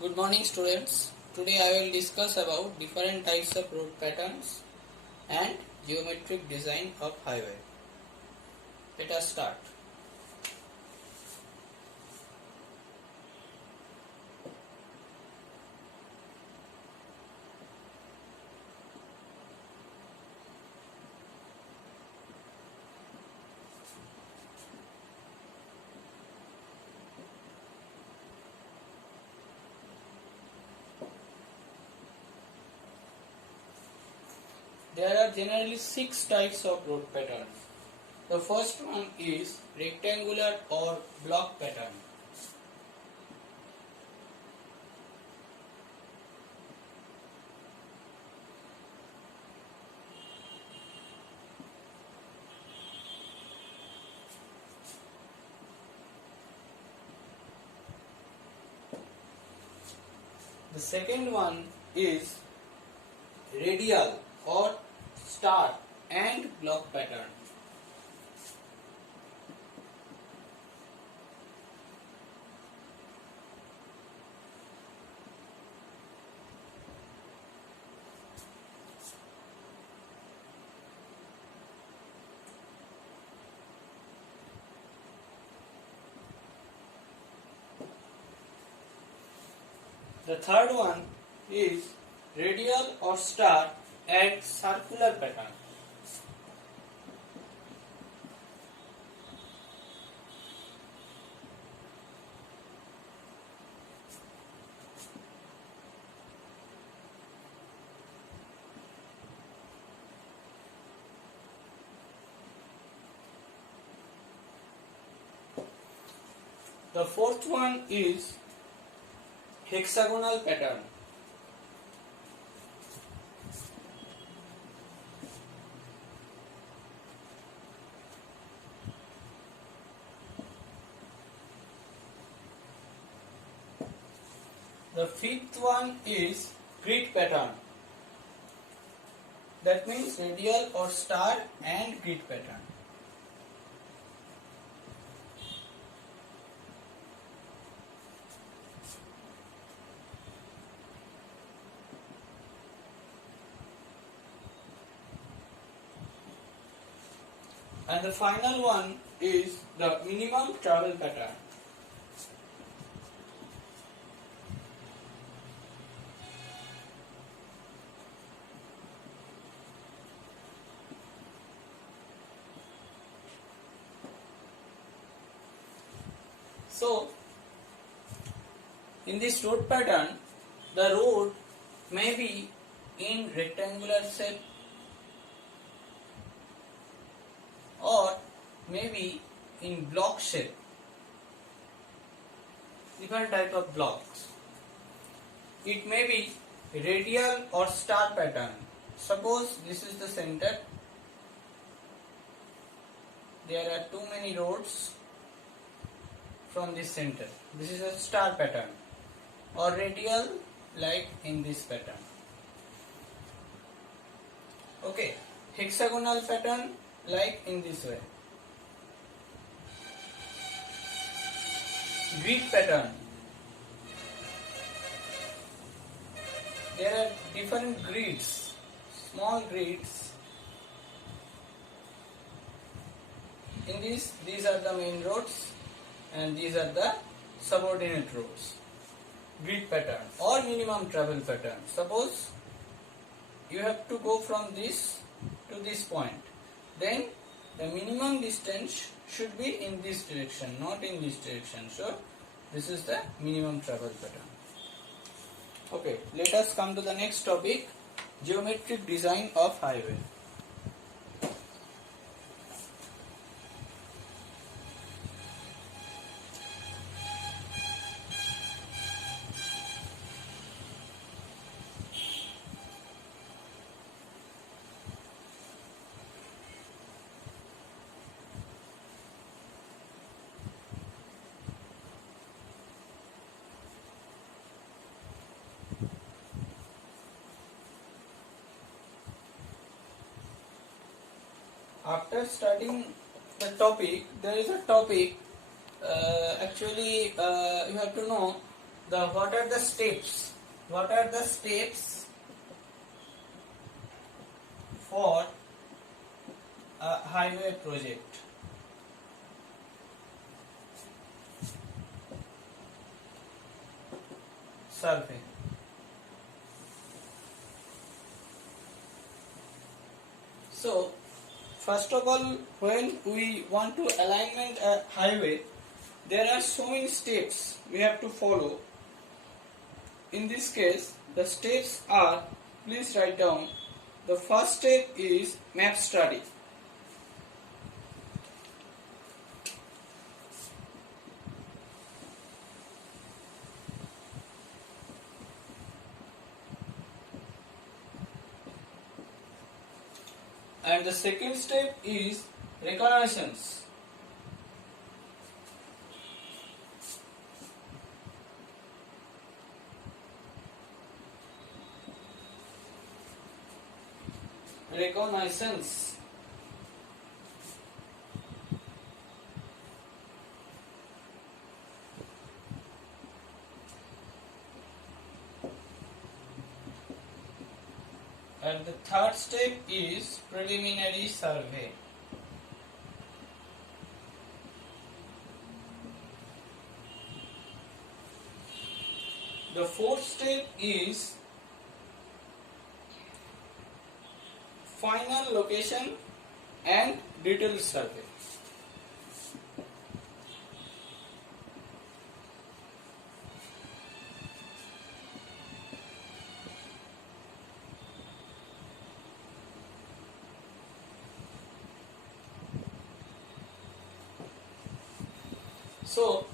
Good morning students. Today I will discuss about different types of road patterns and geometric design of highway. Let us start. There are generally 6 types of road patterns. The first one is rectangular or block pattern. The second one is radial or star and block pattern. The third one is radial or star and circular pattern. The fourth one is hexagonal pattern. The fifth one is grid pattern. That means radial or star and grid pattern. And the final one is the minimum travel pattern. So, in this road pattern, the road may be in rectangular shape or maybe in block shape. Different type of blocks. It may be radial or star pattern. Suppose this is the center. There are too many roads from this center. This is a star pattern or radial like in this pattern. Okay, hexagonal pattern like in this way. Grid pattern. There are different grids, small grids. In this, these are the main roads and these are the subordinate roads. Grid pattern or minimum travel pattern. Suppose you have to go from this to this point. Then the minimum distance should be in this direction, not in this direction. So this is the minimum travel pattern. Okay, let us come to the next topic, geometric design of highway. After studying the topic, there is a topic, you have to know what are the steps? What are the steps for a highway project? Survey. So, first of all, when we want to alignment a highway, there are so many steps we have to follow. In this case, the steps are, please write down, the first step is map study. And the second step is reconnaissance. Reconnaissance. And the third step is preliminary survey. The fourth step is final location and detailed survey. So,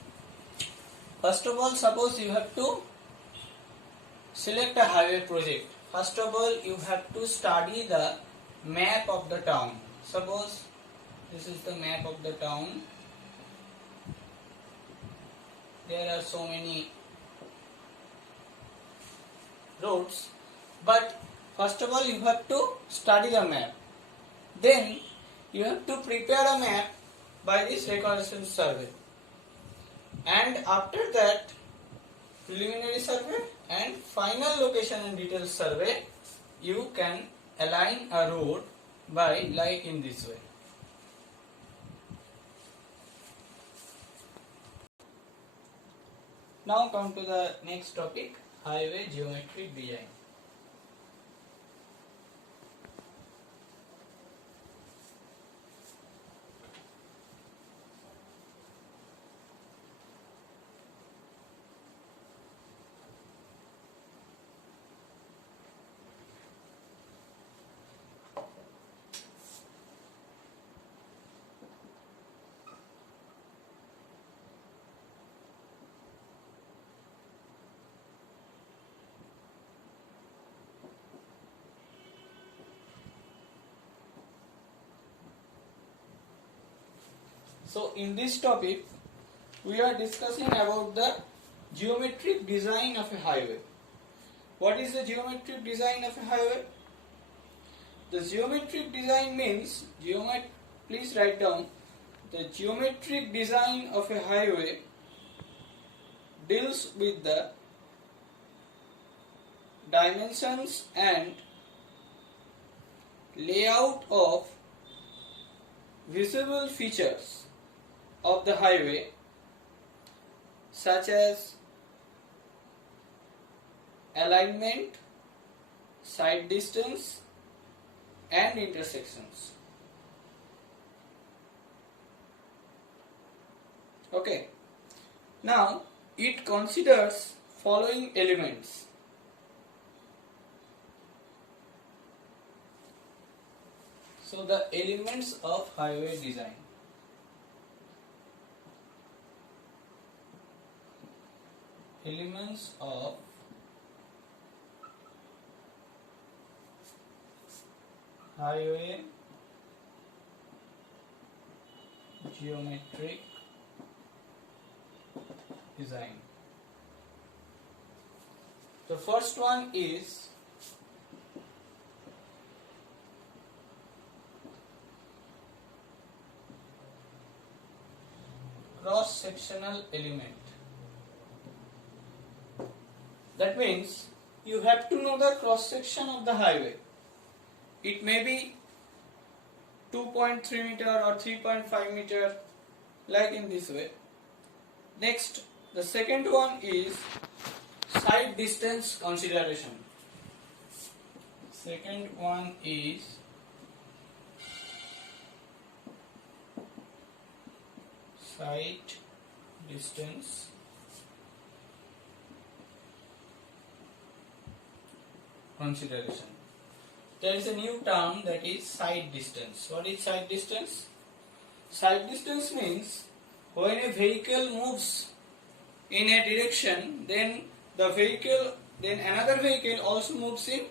first of all, suppose you have to select a highway project. First of all, you have to study the map of the town. Suppose this is the map of the town. There are so many roads, but first of all, you have to study the map. Then you have to prepare a map by this reconnaissance survey. And after that, preliminary survey and final location and details survey, you can align a road by like in this way. Now come to the next topic, highway geometric design. So in this topic, we are discussing about the geometric design of a highway. What is the geometric design of a highway? The geometric design means, please write down, the geometric design of a highway deals with the dimensions and layout of visible features of the highway, such as alignment, side distance and intersections. Okay. Now it considers following elements. So the elements of highway design. Elements of highway geometric design. The first one is cross-sectional element. That means you have to know the cross section of the highway. It may be 2.3 meter or 3.5 meter, like in this way. Next, the second one is side distance consideration. Second one is side distance consideration. There is a new term, that is side distance. What is side distance? Side distance means when a vehicle moves in a direction, then another vehicle also moves in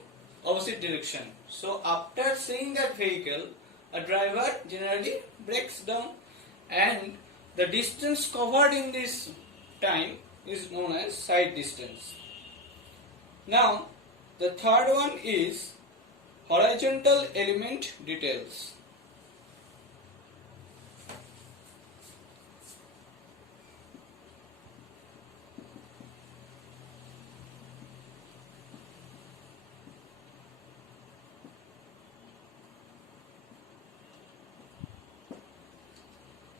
opposite direction. So after seeing that vehicle, a driver generally breaks down, and the distance covered in this time is known as side distance. Now, the third one is horizontal element details.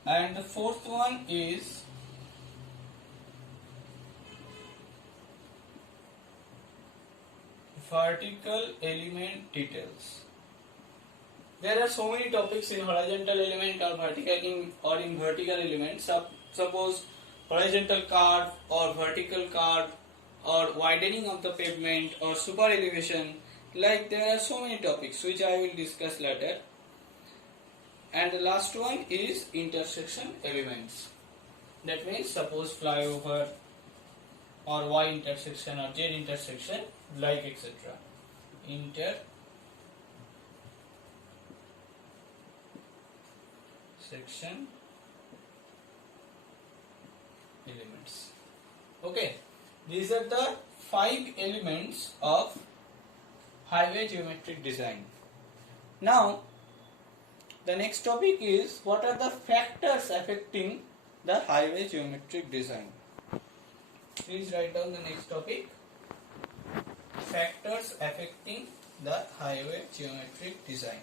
And the fourth one is vertical element details. There are so many topics in horizontal element or in vertical elements. Suppose horizontal curve or vertical curve or widening of the pavement or super elevation. Like there are so many topics which I will discuss later. And the last one is intersection elements. That means suppose flyover or Y intersection or Z intersection, like etc. Intersection elements. Okay, these are the 5 elements of highway geometric design. Now, the next topic is what are the factors affecting the highway geometric design. Please write down the next topic. Factors affecting the highway geometric design.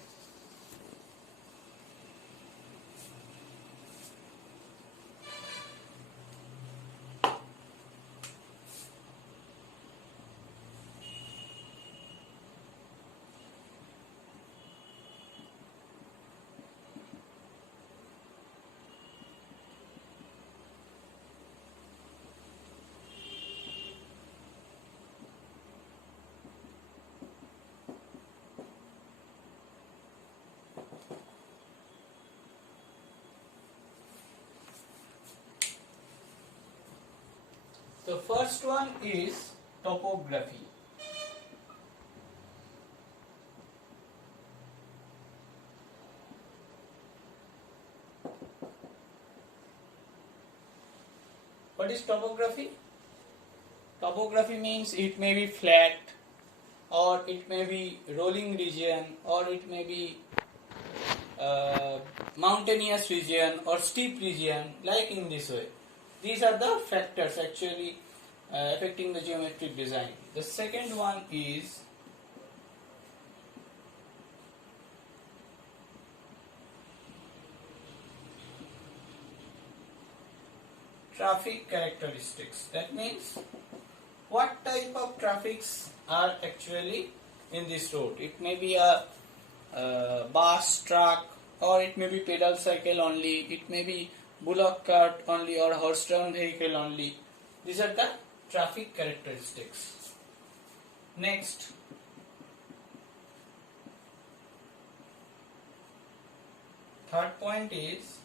The first one is topography. What is topography? Topography means it may be flat, or it may be rolling region, or it may be mountainous region or steep region, like in this way. These are the factors actually affecting the geometric design. The second one is traffic characteristics. That means what type of traffics are actually in this road. It may be a bus, truck, or it may be pedal cycle only, it may be bullock cart only or horse-drawn vehicle only. These are the traffic characteristics. Next, third point is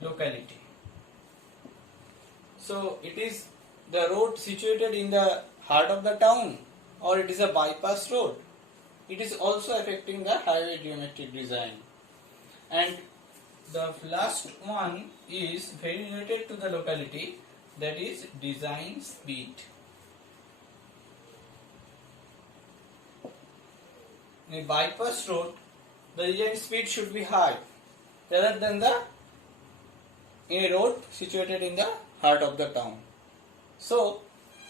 locality. So it is the road situated in the heart of the town, or it is a bypass road. It is also affecting the highway geometric design. And the last one is very related to the locality, that is design speed. In a bypass road, the design speed should be high rather than in a road situated in the heart of the town. So,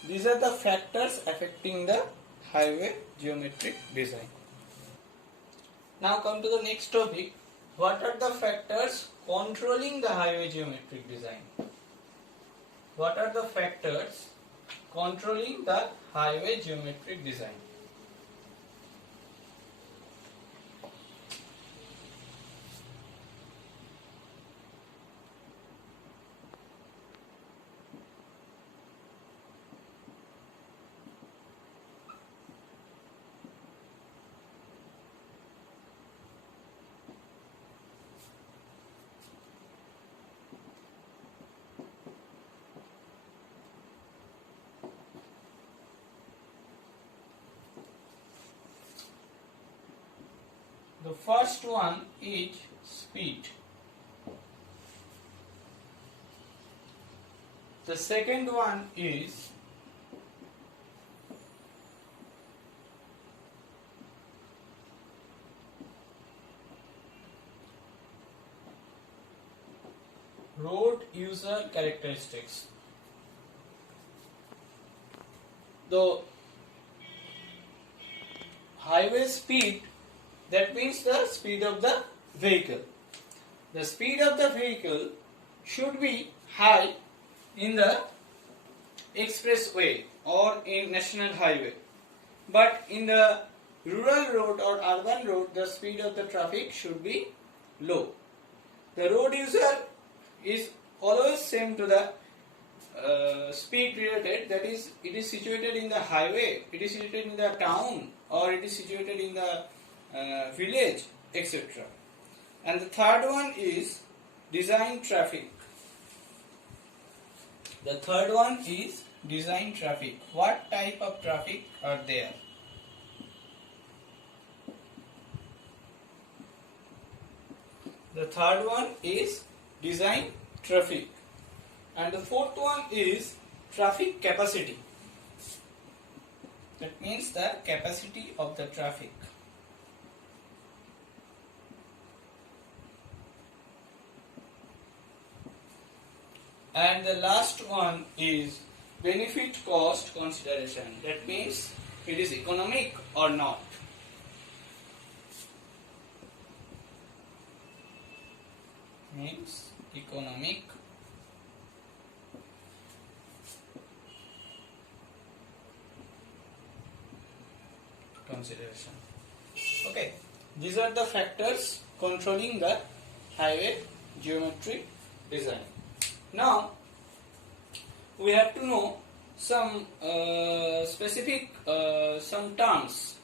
These are the factors affecting the highway geometric design. Now come to the next topic. What are the factors controlling the highway geometric design? What are the factors controlling the highway geometric design? The first one is speed. The second one is road user characteristics. The highway speed, that means the speed of the vehicle. The speed of the vehicle should be high in the expressway or in national highway. But in the rural road or urban road, the speed of the traffic should be low. The road user is always same to the speed related, that is, it is situated in the highway, it is situated in the town, or it is situated in the village, etc. And the third one is design traffic. The third one is design traffic. What type of traffic are there? The third one is design traffic. And the fourth one is traffic capacity. That means the capacity of the traffic. And the last one is benefit cost consideration. That means it is economic or not. Means economic consideration. Okay, these are the factors controlling the highway geometric design. Now we have to know some specific some terms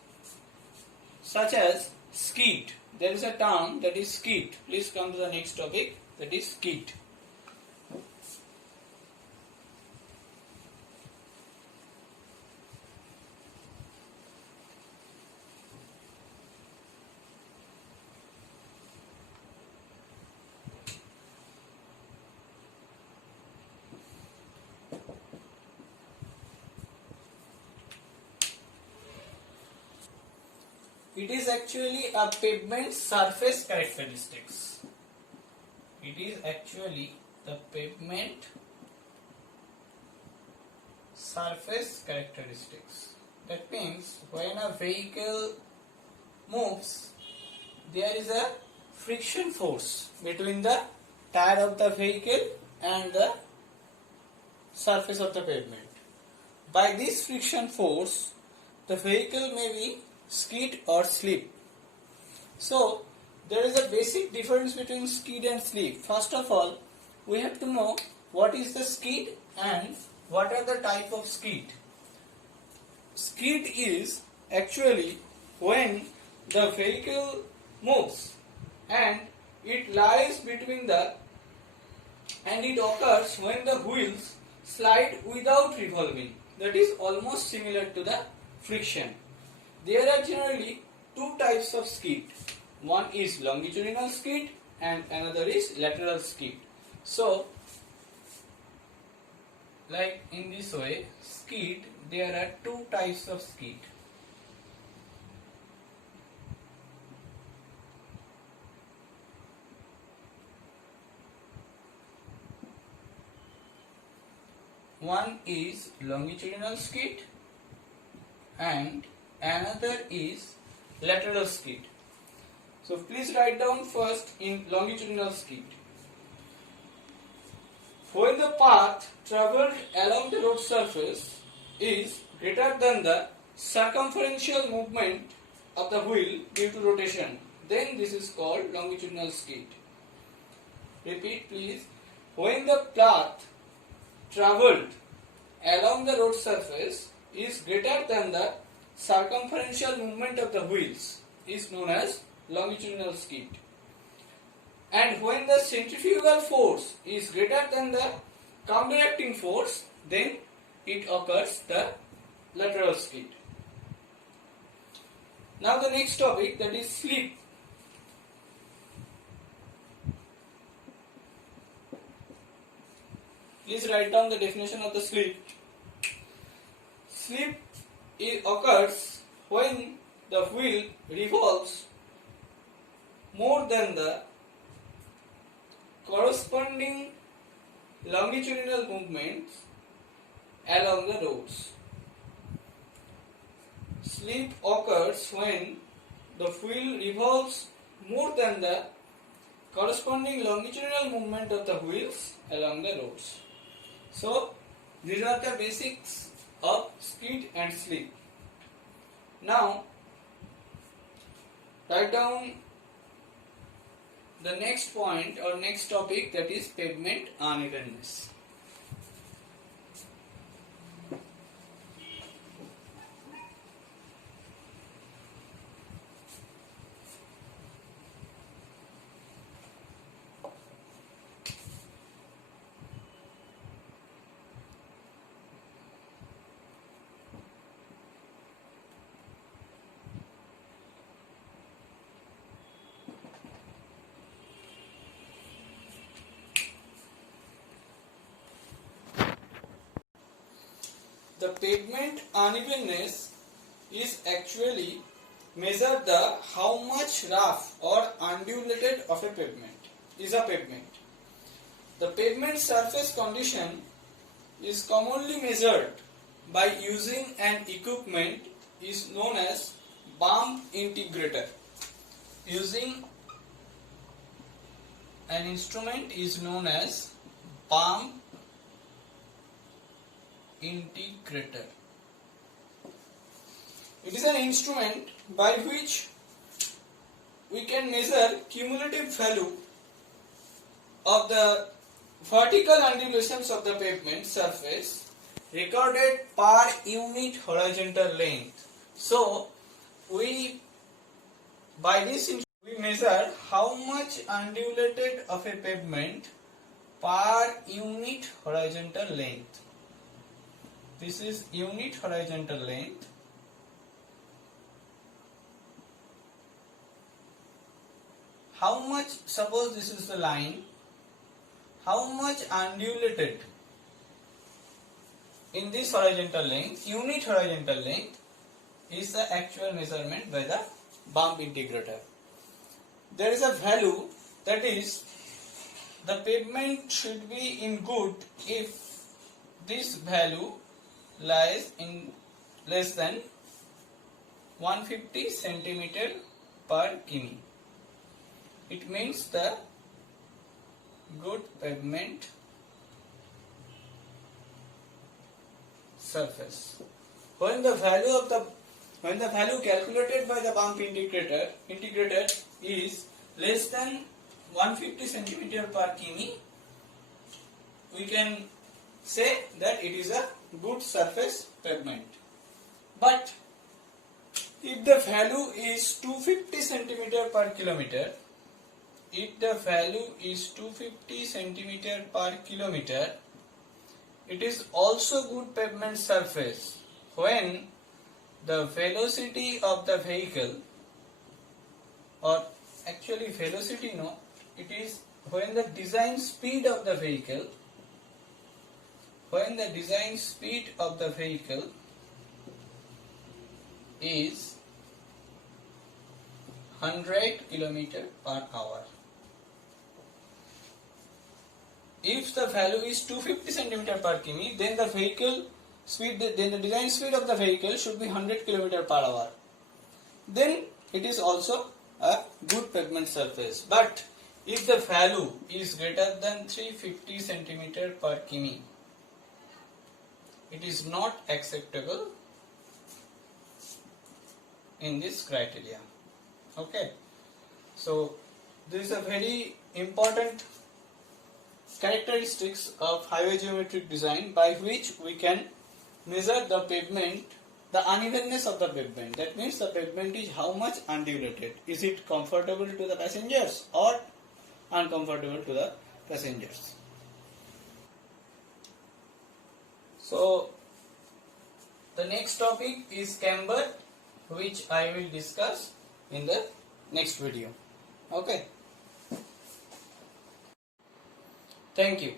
such as skid. There is a term that is skid. Please come to the next topic, that is skid. It is actually a pavement surface characteristics. It is actually the pavement surface characteristics. That means when a vehicle moves, there is a friction force between the tire of the vehicle and the surface of the pavement. By this friction force, the vehicle may be skid or slip. So there is a basic difference between skid and slip. First of all, we have to know what is the skid and what are the type of skid. Skid is actually when the vehicle moves and it lies between the, and it occurs when the wheels slide without revolving. That is almost similar to the friction. There are generally two types of skid. One is longitudinal skid and another is lateral skid. So, like in this way, skid, there are two types of skid. one is longitudinal skid and another is lateral skid. So please write down first in longitudinal skid. When the path travelled along the road surface is greater than the circumferential movement of the wheel due to rotation, then this is called longitudinal skid. Repeat please. When the path travelled along the road surface is greater than the circumferential movement of the wheels is known as longitudinal skid. And when the centrifugal force is greater than the counteracting force, then it occurs the lateral skid. Now the next topic, that is slip. Please write down the definition of the slip. Slip occurs when the wheel revolves more than the corresponding longitudinal movements along the roads. Slip occurs when the wheel revolves more than the corresponding longitudinal movement of the wheels along the roads. So, these are the basics of skid and slip. Now, write down the next point or next topic, that is pavement unevenness. The pavement unevenness is actually measure the how much rough or undulated of a pavement is a pavement. The pavement surface condition is commonly measured by using an equipment is known as bump integrator. Using an instrument is known as bump integrator. It is an instrument by which we can measure cumulative value of the vertical undulations of the pavement surface recorded per unit horizontal length. So, by this we measure how much undulated of a pavement per unit horizontal length. This is unit horizontal length. How much, suppose this is the line, how much undulated in this horizontal length, unit horizontal length, is the actual measurement by the bump integrator. There is a value, that is, the pavement should be in good if this value lies in less than 150 centimeter per km. It means the good pavement surface. When the value calculated by the bump integrator is less than 150 centimeter per km, we can say that it is a good surface pavement. But if the value is 250 centimeter per kilometer, it is also good pavement surface when the velocity of the vehicle, or actually velocity no, it is when the design speed of the vehicle, is 100 km per hour. if the value is 250 centimeter per km, then the vehicle speed, then the design speed of the vehicle should be 100 kilometer per hour. Then it is also a good pavement surface. But if the value is greater than 350 centimeter per km, it is not acceptable in this criteria. Okay, so this is a very important characteristics of highway geometric design by which we can measure the pavement, the unevenness of the pavement. That means the pavement is how much undulated. Is it comfortable to the passengers or uncomfortable to the passengers? So the next topic is camber, which I will discuss in the next video. Okay. Thank you.